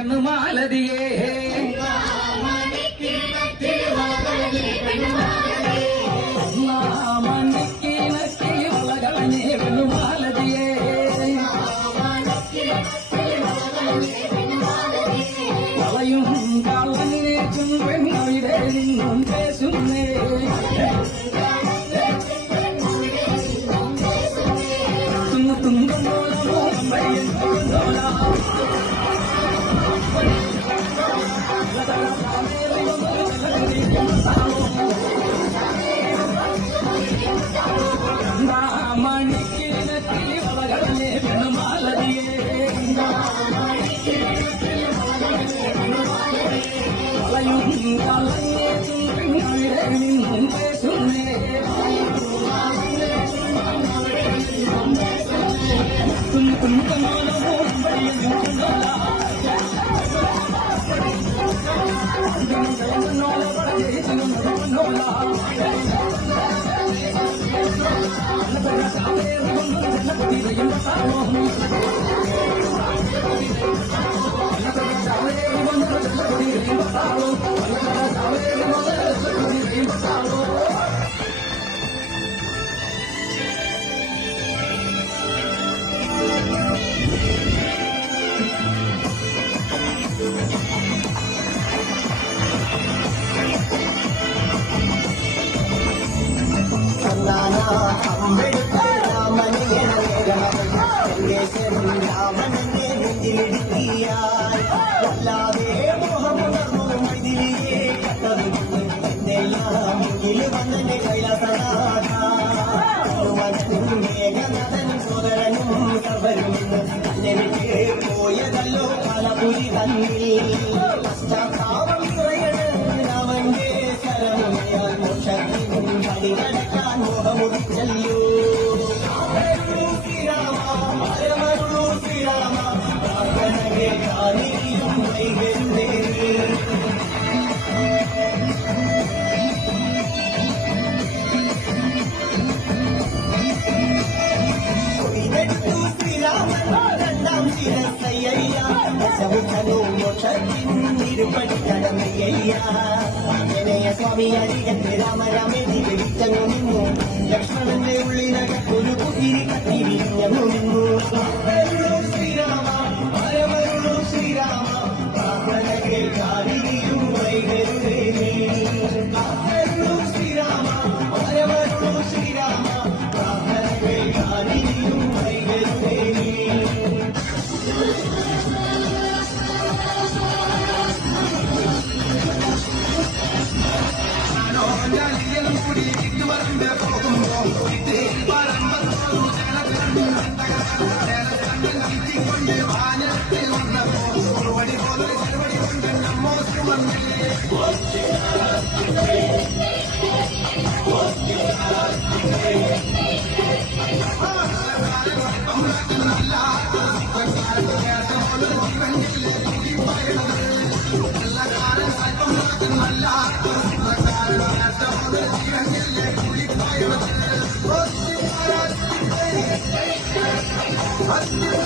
പെണ്ണുമാലതിയേ മണിക്കിണക്കി വളകളഞ്ഞേ പെണ്ണുമാലതിയേ വളയും കളഞ്ഞേച്ചും പെണ്ണവിടെ നിന്നും പേശുന്നേ പോയതല്ലോ പലപുരി തന്നിൽ പശ്ചാത്താപം അവന്റെ ശരണമയാൽ മോക്ഷത്തിനും പടികടക്കാൻ മോഹമുദിച്ചല്ലോ ശ്രീരാമ ശ്രീരാമ പ്രാർത്ഥനകെ കാണിയും വൈകരുതേ സ്വാമി അരികത്ത് രാമരാമേതി വിളിച്ചങ്ങു നിന്നു ലക്ഷ്മണന്റെ ഉള്ളിനകത്തൊരു പുതിരി കത്തി വിരിഞ്ഞു നിന്നു ശ്രീരാമ പരമരുളു ശ്രീരാമ പ്രാർത്ഥനകെ കാരിയും വൈകരുതേ ശ്രീരാമ പരമരുളു ശ്രീരാമ പ്രാർത്ഥനകെ കാരിയും വൈകരുതേ Let's